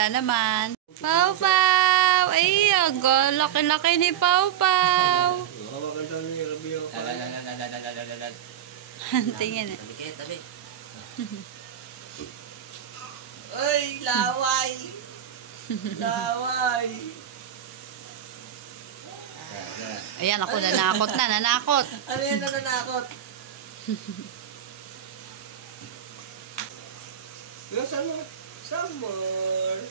wala naman. Pau Pau! Ay, laki-laki ni Pau Pau. Tingin eh. Tabi. Ay, laway! Laway! Ayan, ako nanakot na, nanakot. Ano yan na nanakot? Some more.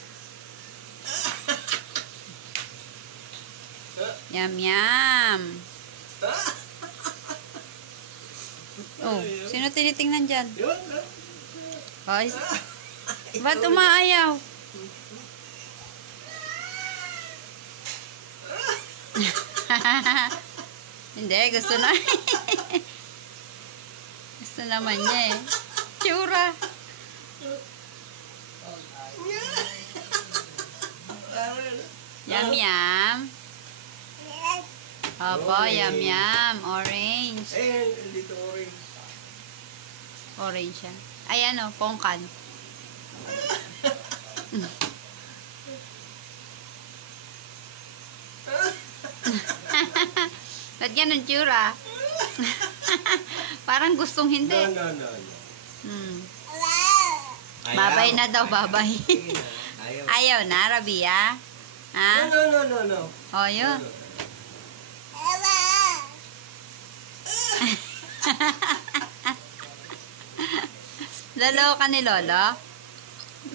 Yum, yum. Oh, sino tinitingnan dyan? Oh, ba't umaayaw? Hindi, gusto na. Gusto naman niya eh. Tsura. Yum, yum. Opo, yum, yum. Orange. Eh, dito orange. Orange siya. Ayan o, pongkan. Ba't yan ang tsura? Parang gustong hindi. No. Babay na daw, babay. Ayaw na, Rabia. Ha? No. O, yun. Lolo ka ni Lolo?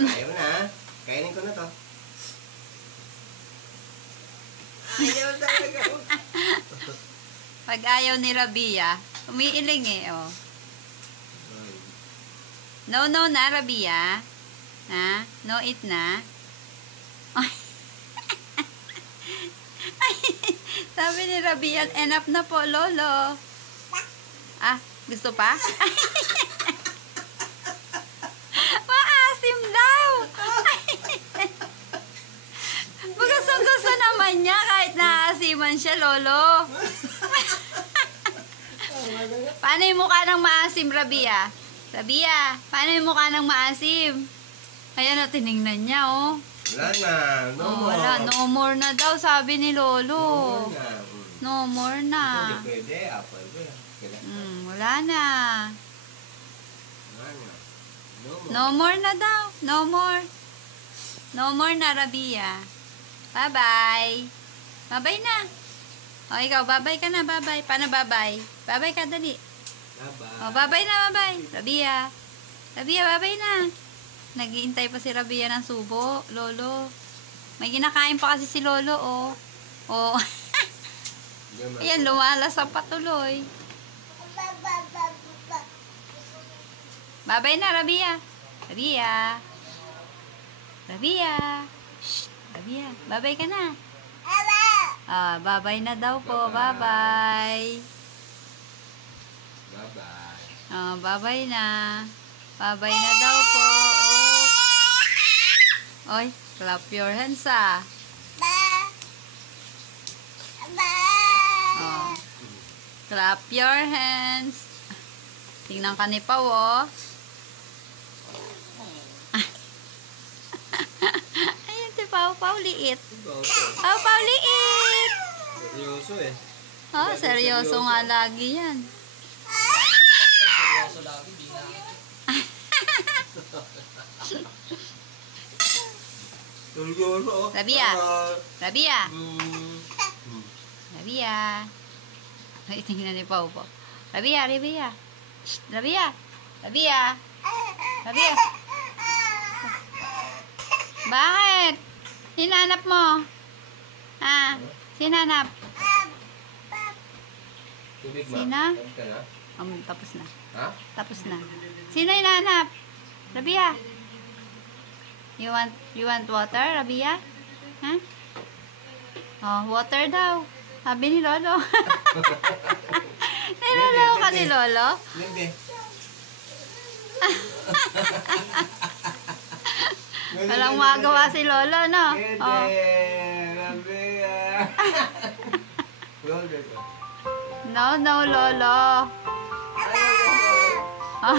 Ayaw na. Kainin ko na to. Ayaw talaga. Pag ayaw ni Rabia, umiiling eh, oh. No na, Rabia. Ha? No eat na. Sabi ni Rabia, enough na po, Lolo. Ah, gusto pa? Maasim daw. Gusto naman niya kahit naasiman siya, Lolo. Paano yung mukha ng maasim, Rabia? Rabia, paano yung mukha ng maasim? Ayan o, tinignan niya, oh. Wala na. No more. Wala, no more na daw, sabi ni Lolo. No more na. No more na. Hindi pwede. Pwede. Wala na. Wala na. No more na daw. No more. No more na, Rabia. Bye-bye. Bye-bye na. O, ikaw, bye-bye ka na, bye-bye. Paano bye-bye? Bye-bye ka, dali. Bye-bye. O, bye-bye na, bye-bye. Rabia. Rabia, bye-bye na. Nag-iintay pa si Rabia ng subo, Lolo. May kinakain pa kasi si Lolo, oh. Oh. Ayan, lumalasap pa tuloy. Bye-bye na, Rabia. Rabia. Rabia. Shh, Rabia. Bye-bye ka na. Ah, bye-bye na daw po. Bye-bye. Bye-bye. Ah, bye-bye na. Bye-bye na daw po. Oh. Oy, clap your hands, ah. Oh. Clap your hands. Tingnan ka ni Pau, oh. Ayan si Pau, Pau liit. Pau, Pau liit. Seryoso eh. Oh, seryoso nga lagi yan. Seryoso lagi, di na. Seryoso. Rabia. Rabia. Rabia. Ay, tingnan ni Pau, Pau. Rabia, Rabia. Shh, Rabia. Rabia. Rabia. Bakit? Hinanap mo? Ah, sinanap? Tubig, ma. Sina? Tapos na. Ha? Tapos na. Sino hinanap? Rabia. You want water, Rabia? Ha? Oh, water daw. Sabi ni Lolo. Niloloko ka ni Lolo? Hindi. Walang magawa si Lolo, no? Oh. No, Lolo. Oh.